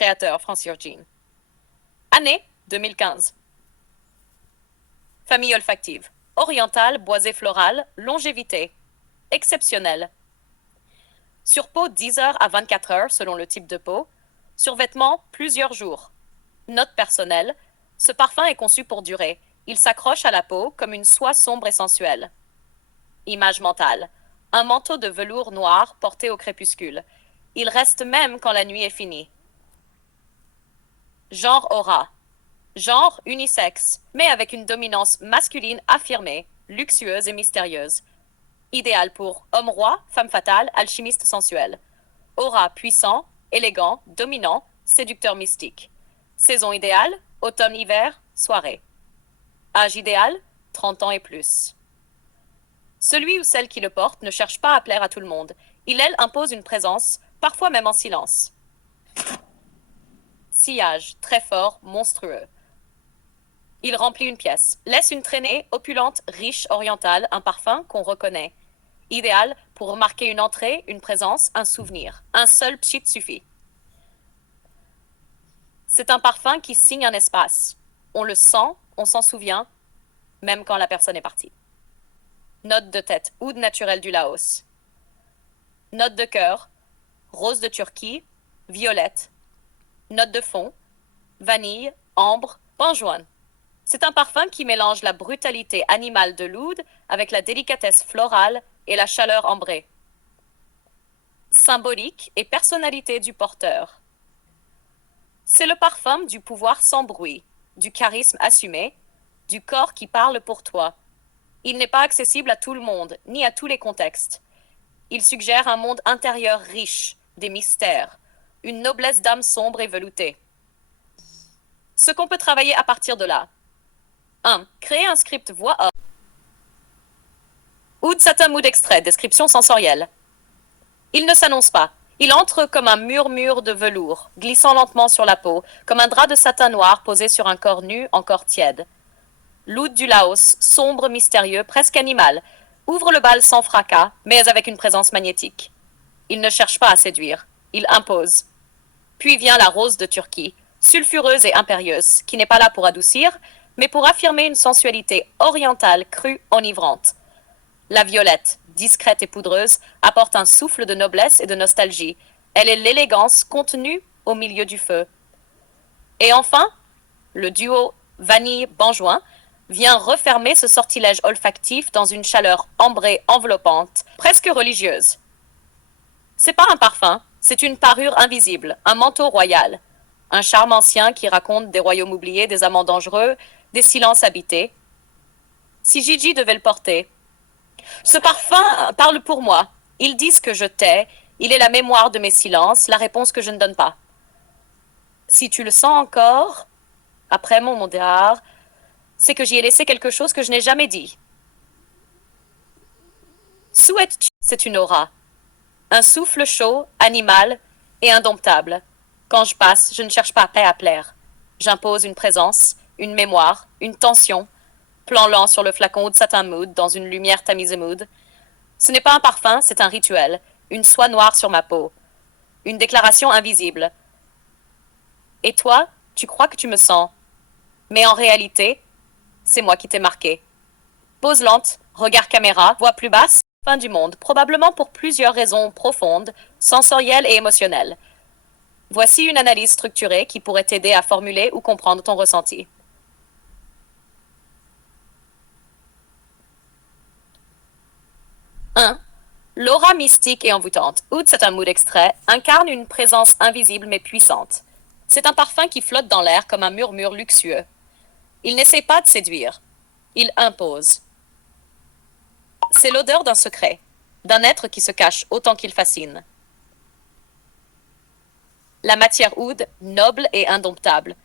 Créateur Francis Jean. Année 2015. Famille olfactive. Orientale, boisée florale, longévité. Exceptionnelle. Sur peau 10 heures à 24 heures selon le type de peau. Sur vêtements plusieurs jours. Note personnelle. Ce parfum est conçu pour durer. Il s'accroche à la peau comme une soie sombre et sensuelle. Image mentale. Un manteau de velours noir porté au crépuscule. Il reste même quand la nuit est finie. Genre aura. Genre unisexe, mais avec une dominance masculine affirmée, luxueuse et mystérieuse. Idéal pour homme roi, femme fatale, alchimiste sensuel. Aura puissant, élégant, dominant, séducteur mystique. Saison idéale, automne-hiver, soirée. Âge idéal, 30 ans et plus. Celui ou celle qui le porte ne cherche pas à plaire à tout le monde. Elle impose une présence, parfois même en silence. Sillage, très fort, monstrueux. Il remplit une pièce, laisse une traînée opulente, riche, orientale, un parfum qu'on reconnaît. Idéal pour remarquer une entrée, une présence, un souvenir. Un seul pchit suffit. C'est un parfum qui signe un espace. On le sent, on s'en souvient, même quand la personne est partie. Note de tête, oud naturel du Laos. Note de cœur, rose de Turquie, violette. Note de fond, vanille, ambre, benjoin. C'est un parfum qui mélange la brutalité animale de l'oud avec la délicatesse florale et la chaleur ambrée. Symbolique et personnalité du porteur. C'est le parfum du pouvoir sans bruit, du charisme assumé, du corps qui parle pour toi. Il n'est pas accessible à tout le monde, ni à tous les contextes. Il suggère un monde intérieur riche, des mystères, une noblesse d'âme sombre et veloutée. Ce qu'on peut travailler à partir de là. 1. Créer un script voix off. Oud satin mood extrait, description sensorielle. Il ne s'annonce pas. Il entre comme un murmure de velours, glissant lentement sur la peau, comme un drap de satin noir posé sur un corps nu encore tiède. L'oud du Laos, sombre, mystérieux, presque animal, ouvre le bal sans fracas, mais avec une présence magnétique. Il ne cherche pas à séduire. Il impose. Puis vient la rose de Turquie, sulfureuse et impérieuse, qui n'est pas là pour adoucir, mais pour affirmer une sensualité orientale crue, enivrante. La violette, discrète et poudreuse, apporte un souffle de noblesse et de nostalgie. Elle est l'élégance contenue au milieu du feu. Et enfin, le duo vanille-benjoin vient refermer ce sortilège olfactif dans une chaleur ambrée enveloppante, presque religieuse. C'est pas un parfum, c'est une parure invisible, un manteau royal. Un charme ancien qui raconte des royaumes oubliés, des amants dangereux, des silences habités. Si Gigi devait le porter, ce parfum parle pour moi. Ils disent que je tais, il est la mémoire de mes silences, la réponse que je ne donne pas. Si tu le sens encore, après mon départ, c'est que j'y ai laissé quelque chose que je n'ai jamais dit. Souhaites-tu? C'est une aura. Un souffle chaud, animal et indomptable. Quand je passe, je ne cherche pas à plaire. J'impose une présence, une mémoire, une tension, plan lent sur le flacon de satin mood dans une lumière tamisée mood. Ce n'est pas un parfum, c'est un rituel, une soie noire sur ma peau, une déclaration invisible. Et toi, tu crois que tu me sens, mais en réalité, c'est moi qui t'ai marqué. Pose lente, regard caméra, voix plus basse, fin du monde, probablement pour plusieurs raisons profondes, sensorielles et émotionnelles. Voici une analyse structurée qui pourrait t'aider à formuler ou comprendre ton ressenti. 1. L'aura mystique et envoûtante. Oud, c'est un mood extrait, incarne une présence invisible mais puissante. C'est un parfum qui flotte dans l'air comme un murmure luxueux. Il n'essaie pas de séduire. Il impose. C'est l'odeur d'un secret, d'un être qui se cache autant qu'il fascine. La matière oud, noble et indomptable.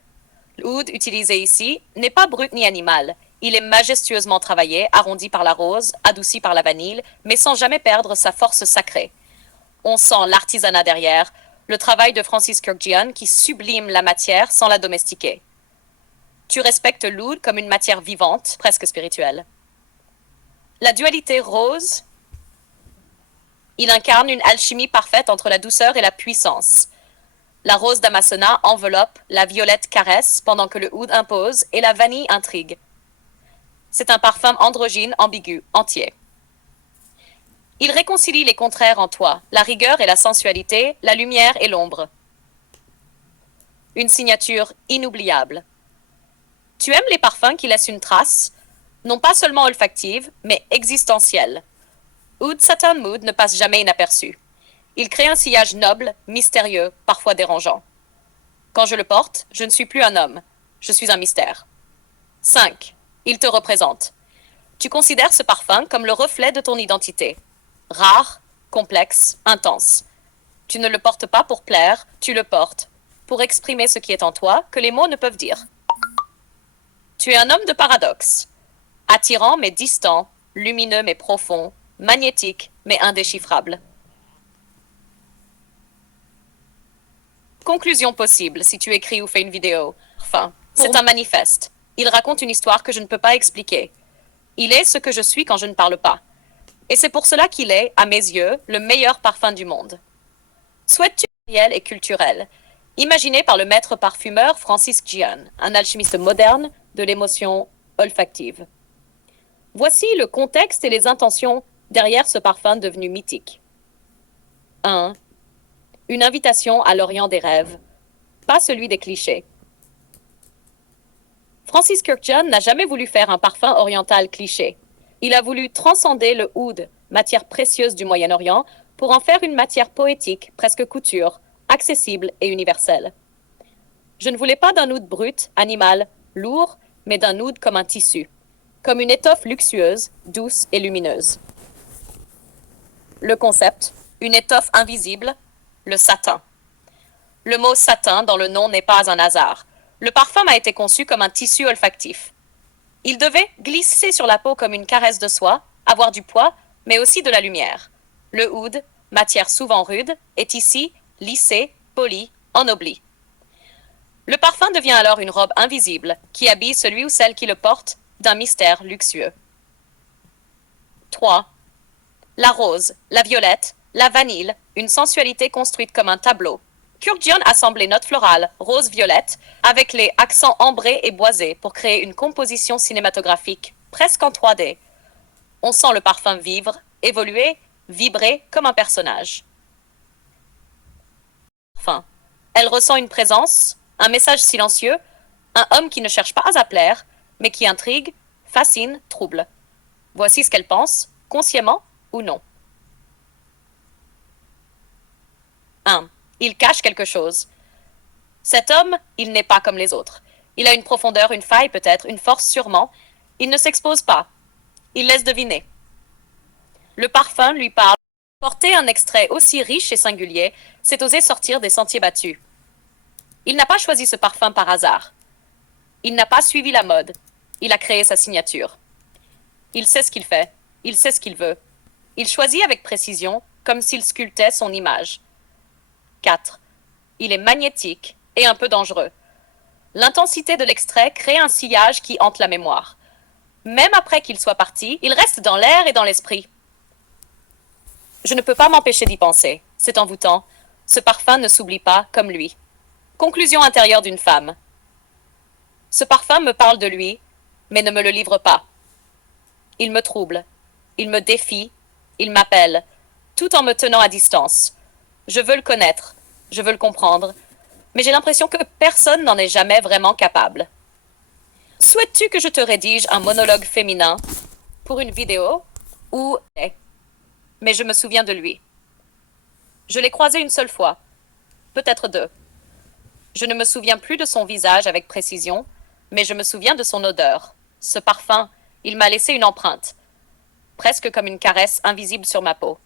L'oud utilisé ici n'est pas brut ni animal. Il est majestueusement travaillé, arrondi par la rose, adouci par la vanille, mais sans jamais perdre sa force sacrée. On sent l'artisanat derrière, le travail de Francis Kurkdjian qui sublime la matière sans la domestiquer. Tu respectes l'oud comme une matière vivante, presque spirituelle. La dualité rose, il incarne une alchimie parfaite entre la douceur et la puissance. La rose d'Amasona enveloppe, la violette caresse, pendant que le oud impose et la vanille intrigue. C'est un parfum androgyne ambigu, entier. Il réconcilie les contraires en toi, la rigueur et la sensualité, la lumière et l'ombre. Une signature inoubliable. Tu aimes les parfums qui laissent une trace, non pas seulement olfactive, mais existentielle. Oud Satin Mood ne passe jamais inaperçu. Il crée un sillage noble, mystérieux, parfois dérangeant. Quand je le porte, je ne suis plus un homme, je suis un mystère. 5. Il te représente. Tu considères ce parfum comme le reflet de ton identité. Rare, complexe, intense. Tu ne le portes pas pour plaire, tu le portes pour exprimer ce qui est en toi que les mots ne peuvent dire. Tu es un homme de paradoxe. Attirant mais distant, lumineux mais profond, magnétique mais indéchiffrable. Conclusion possible si tu écris ou fais une vidéo. Enfin, c'est un manifeste. Il raconte une histoire que je ne peux pas expliquer. Il est ce que je suis quand je ne parle pas. Et c'est pour cela qu'il est, à mes yeux, le meilleur parfum du monde. Souhaites-tu réel et culturel, imaginé par le maître parfumeur Francis Gian, un alchimiste moderne de l'émotion olfactive. Voici le contexte et les intentions derrière ce parfum devenu mythique. 1. Une invitation à l'Orient des rêves, pas celui des clichés. Francis Kurkdjian n'a jamais voulu faire un parfum oriental cliché. Il a voulu transcender le oud, matière précieuse du Moyen-Orient, pour en faire une matière poétique, presque couture, accessible et universelle. Je ne voulais pas d'un oud brut, animal, lourd, mais d'un oud comme un tissu, comme une étoffe luxueuse, douce et lumineuse. Le concept, une étoffe invisible, le satin. Le mot satin dans le nom n'est pas un hasard. Le parfum a été conçu comme un tissu olfactif. Il devait glisser sur la peau comme une caresse de soie, avoir du poids, mais aussi de la lumière. Le oud, matière souvent rude, est ici lissé, poli, ennobli. Le parfum devient alors une robe invisible qui habille celui ou celle qui le porte d'un mystère luxueux. 3. La rose, la violette, la vanille, une sensualité construite comme un tableau. Kurkdjian a assemblé notes florales, rose-violette, avec les accents ambrés et boisés pour créer une composition cinématographique, presque en 3D. On sent le parfum vivre, évoluer, vibrer comme un personnage. Enfin, elle ressent une présence, un message silencieux, un homme qui ne cherche pas à plaire, mais qui intrigue, fascine, trouble. Voici ce qu'elle pense, consciemment ou non. 1. Il cache quelque chose. Cet homme, il n'est pas comme les autres. Il a une profondeur, une faille peut-être, une force sûrement. Il ne s'expose pas. Il laisse deviner. Le parfum lui parle. Porter un extrait aussi riche et singulier, c'est oser sortir des sentiers battus. Il n'a pas choisi ce parfum par hasard. Il n'a pas suivi la mode. Il a créé sa signature. Il sait ce qu'il fait. Il sait ce qu'il veut. Il choisit avec précision, comme s'il sculptait son image. 4. Il est magnétique et un peu dangereux. L'intensité de l'extrait crée un sillage qui hante la mémoire. Même après qu'il soit parti, il reste dans l'air et dans l'esprit. Je ne peux pas m'empêcher d'y penser. C'est envoûtant. Ce parfum ne s'oublie pas, comme lui. Conclusion intérieure d'une femme. Ce parfum me parle de lui, mais ne me le livre pas. Il me trouble. Il me défie. Il m'appelle, tout en me tenant à distance. Je veux le connaître. Je veux le comprendre. Mais j'ai l'impression que personne n'en est jamais vraiment capable. Souhaites-tu que je te rédige un monologue féminin pour une vidéo ou... Mais je me souviens de lui. Je l'ai croisé une seule fois, peut-être deux. Je ne me souviens plus de son visage avec précision, mais je me souviens de son odeur. Ce parfum, il m'a laissé une empreinte, presque comme une caresse invisible sur ma peau.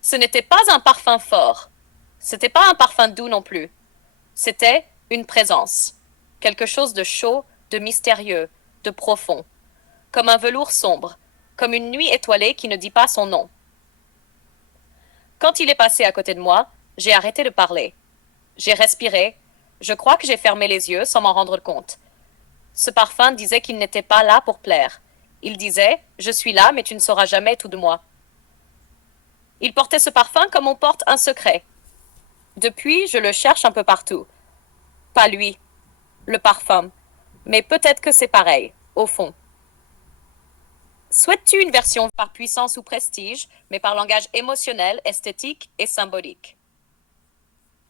Ce n'était pas un parfum fort. C'était pas un parfum doux non plus. C'était une présence. Quelque chose de chaud, de mystérieux, de profond. Comme un velours sombre, comme une nuit étoilée qui ne dit pas son nom. Quand il est passé à côté de moi, j'ai arrêté de parler. J'ai respiré. Je crois que j'ai fermé les yeux sans m'en rendre compte. Ce parfum disait qu'il n'était pas là pour plaire. Il disait « Je suis là, mais tu ne sauras jamais tout de moi ». Il portait ce parfum comme on porte un secret. Depuis, je le cherche un peu partout. Pas lui, le parfum. Mais peut-être que c'est pareil, au fond. Souhaites-tu une version par puissance ou prestige, mais par langage émotionnel, esthétique et symbolique?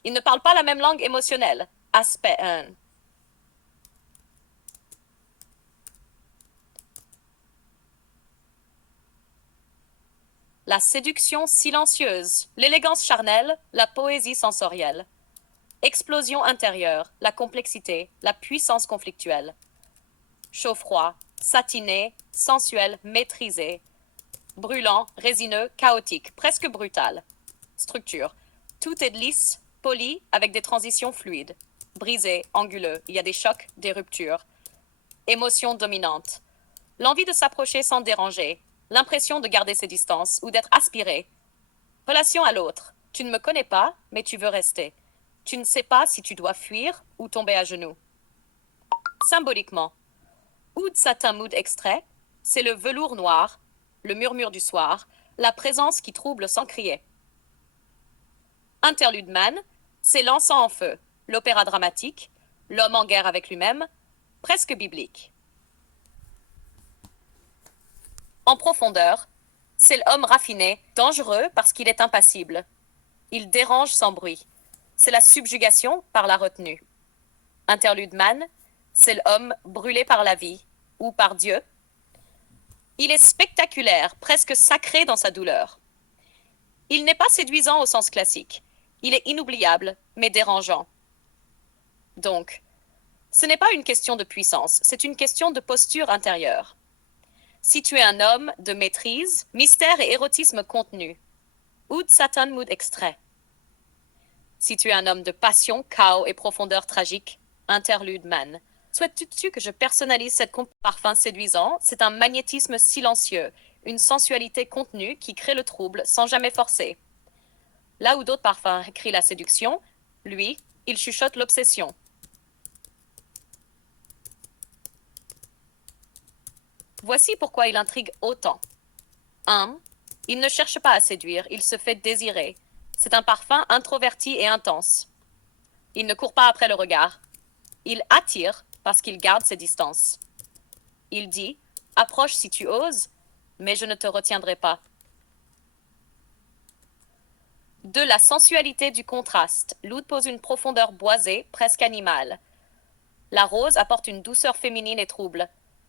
Ils ne parlent pas la même langue émotionnelle. Aspect 1. La séduction silencieuse, l'élégance charnelle, la poésie sensorielle. Explosion intérieure, la complexité, la puissance conflictuelle. Chaud-froid, satiné, sensuel, maîtrisé. Brûlant, résineux, chaotique, presque brutal. Structure. Tout est lisse, poli, avec des transitions fluides. Brisé, anguleux, il y a des chocs, des ruptures. Émotion dominante. L'envie de s'approcher sans déranger. L'impression de garder ses distances ou d'être aspiré. Relation à l'autre. Tu ne me connais pas, mais tu veux rester. Tu ne sais pas si tu dois fuir ou tomber à genoux. Symboliquement. Oud satin mood extrait, c'est le velours noir, le murmure du soir, la présence qui trouble sans crier. Interlude man, c'est l'encens en feu, l'opéra dramatique, l'homme en guerre avec lui-même, presque biblique. En profondeur, c'est l'homme raffiné, dangereux parce qu'il est impassible. Il dérange sans bruit. C'est la subjugation par la retenue. Interlude man, c'est l'homme brûlé par la vie, ou par Dieu. Il est spectaculaire, presque sacré dans sa douleur. Il n'est pas séduisant au sens classique. Il est inoubliable, mais dérangeant. Donc, ce n'est pas une question de puissance, c'est une question de posture intérieure. Si tu es un homme de maîtrise, mystère et érotisme contenu, Oud Satan Mood extrait. Si tu es un homme de passion, chaos et profondeur tragique, interlude man. Souhaites-tu que je personnalise cette parfum séduisant? C'est un magnétisme silencieux, une sensualité contenue qui crée le trouble sans jamais forcer. Là où d'autres parfums crient la séduction, lui, il chuchote l'obsession. Voici pourquoi il intrigue autant. 1. Il ne cherche pas à séduire, il se fait désirer. C'est un parfum introverti et intense. Il ne court pas après le regard. Il attire parce qu'il garde ses distances. Il dit « Approche si tu oses, mais je ne te retiendrai pas ». De la sensualité du contraste, l'oud pose une profondeur boisée, presque animale. La rose apporte une douceur féminine et trouble.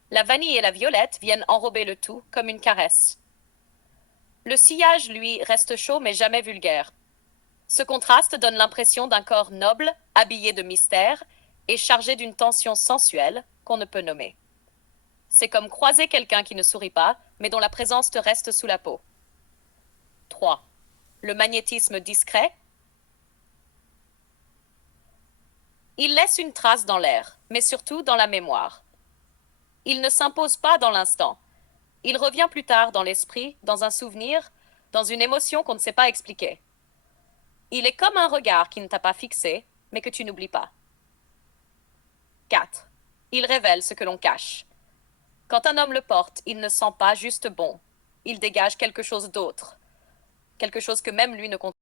La vanille et la violette viennent enrober le tout comme une caresse. Le sillage, lui, reste chaud mais jamais vulgaire. Ce contraste donne l'impression d'un corps noble, habillé de mystère, et chargé d'une tension sensuelle qu'on ne peut nommer. C'est comme croiser quelqu'un qui ne sourit pas, mais dont la présence te reste sous la peau. 3. Le magnétisme discret. Il laisse une trace dans l'air, mais surtout dans la mémoire. Il ne s'impose pas dans l'instant. Il revient plus tard dans l'esprit, dans un souvenir, dans une émotion qu'on ne sait pas expliquer. Il est comme un regard qui ne t'a pas fixé, mais que tu n'oublies pas. 4. Il révèle ce que l'on cache. Quand un homme le porte, il ne sent pas juste bon. Il dégage quelque chose d'autre. Quelque chose que même lui ne comprend